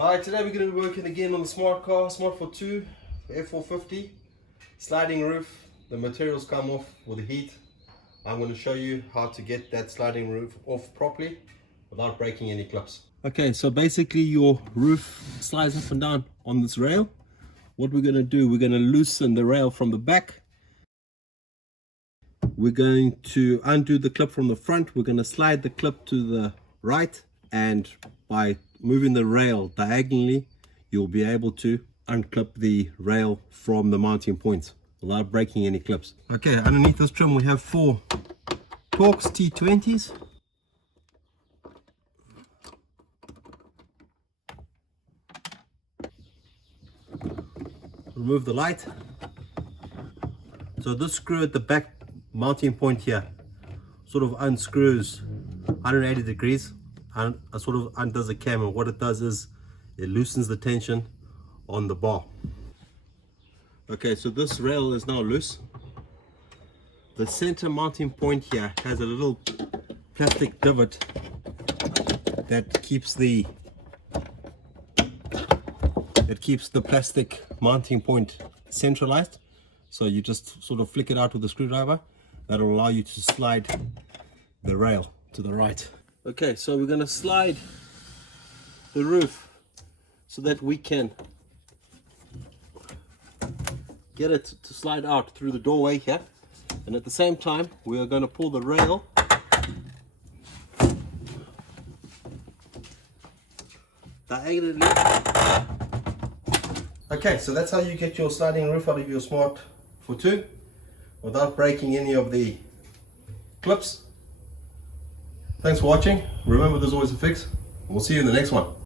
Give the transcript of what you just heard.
Alright, today we're going to be working again on the smart car, Smart Fortwo F450 sliding roof. The materials come off with the heat. I'm going to show you how to get that sliding roof off properly without breaking any clips. Okay, so basically your roof slides up and down on this rail. What we're going to do, we're going to loosen the rail from the back. We're going to undo the clip from the front. We're going to slide the clip to the right, and by moving the rail diagonally, you'll be able to unclip the rail from the mounting point without breaking any clips. Okay, underneath this trim we have 4 Torx T20s. Remove the light. So this screw at the back mounting point here sort of unscrews 180 degrees and sort of undoes the cam, and what it does is it loosens the tension on the bar. Okay, so this rail is now loose. The center mounting point here has a little plastic divot that keeps the plastic mounting point centralized. So you just sort of flick it out with a screwdriver. That'll allow you to slide the rail to the right. Okay, so we're going to slide the roof so that we can get it to slide out through the doorway here, and at the same time we are going to pull the rail diagonally. Okay, so that's how you get your sliding roof out of your Smart Fortwo without breaking any of the clips. Thanks for watching. Remember, there's always a fix. We'll see you in the next one.